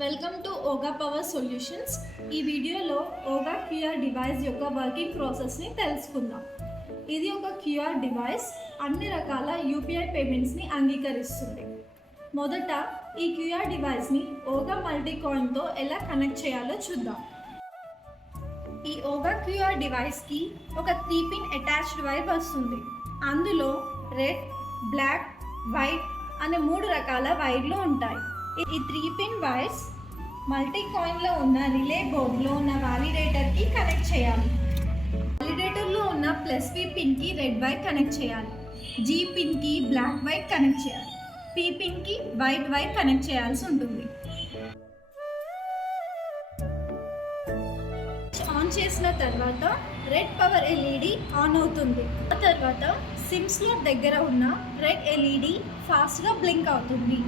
Welcome to Oga Power Solutions. ఈ వీడియోలో Oga QR device యొక్క వర్కింగ్ ప్రాసెస్ని తెలుసుకుందాం. ఇది ఒక క్యూఆర్ డివైస్ అన్ని రకాల యూపీఐ పేమెంట్స్ని అంగీకరిస్తుంది. మొదట ఈ క్యూఆర్ డివైస్ని ఓగా మల్టీ కాయిన్తో ఎలా కనెక్ట్ చేయాలో చూద్దాం. ఈ ఓగా క్యూఆర్ డివైస్కి ఒక 3-పిన్ అటాచ్డ్ వైర్ వస్తుంది. అందులో రెడ్, బ్లాక్, వైట్ అనే 3 రకాల వైర్లు ఉంటాయి. ఈ 3-పిన్ వైర్స్ మల్టీ కాయిన్లో ఉన్న రిలే బోర్డులో ఉన్న వాలిడేటర్కి కనెక్ట్ చేయాలి. వాలిడేటర్లో ఉన్న +P పిన్కి రెడ్ వైర్ కనెక్ట్ చేయాలి. G పిన్కి బ్లాక్ వైర్ కనెక్ట్ చేయాలి. P పిన్కి వైట్ వైర్ కనెక్ట్ చేయాల్సి ఉంటుంది. ఆన్ చేసిన తర్వాత రెడ్ పవర్ ఎల్ఈడి ఆన్ అవుతుంది. ఆ తర్వాత సిమ్ స్లాట్ దగ్గర ఉన్న రెడ్ ఎల్ఈడి ఫాస్ట్గా బ్లింక్ అవుతుంది.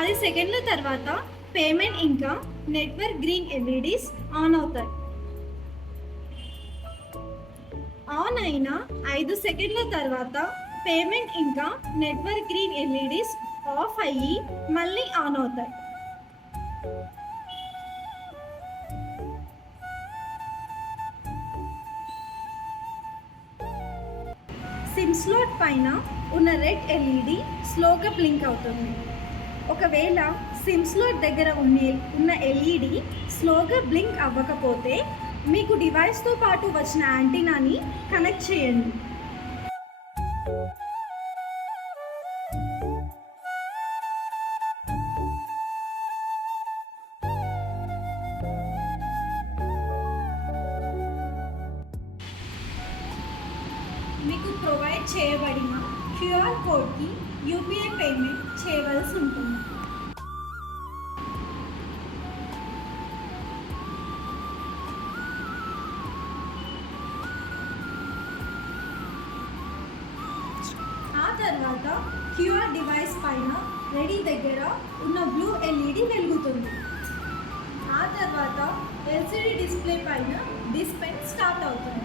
10 సెకండ్ల తర్వాత పేమెంట్ ఇంకా నెట్వర్క్ గ్రీన్ ఎల్ఈడీస్ ఆన్ అవుతాయి. ఆన్ అయిన 5 సెకండ్ల తర్వాత పేమెంట్ ఇంకా నెట్వర్క్ గ్రీన్ ఎల్ఈడీస్ ఆఫ్ అయ్యి మళ్ళీ ఆన్ అవుతాయి. సిమ్ స్లాట్ పైన ఉన్న రెడ్ ఎల్ఈడి స్లోగా బ్లింక్ అవుతుంది. ఒకవేళ సిమ్ స్లాట్ దగ్గర ఉన్న ఎల్ఈడి స్లోగా బ్లింక్ అవ్వకపోతే మీకు డివైస్తో పాటు వచ్చిన యాంటీనాని కనెక్ట్ చేయండి. మీకు ప్రొవైడ్ చేయబడిన క్యూఆర్ కోడ్కి యూపీఐ పేమెంట్ చేయవలసి ఉంటుంది. ఆ తర్వాత క్యూఆర్ డివైస్ పైన రెడీ దగ్గర ఉన్న బ్లూ ఎల్ఈడి వెలుగుతుంది. ఆ తర్వాత ఎల్సిడి డిస్ప్లే పైన డిస్ప్లే స్టార్ట్ అవుతుంది.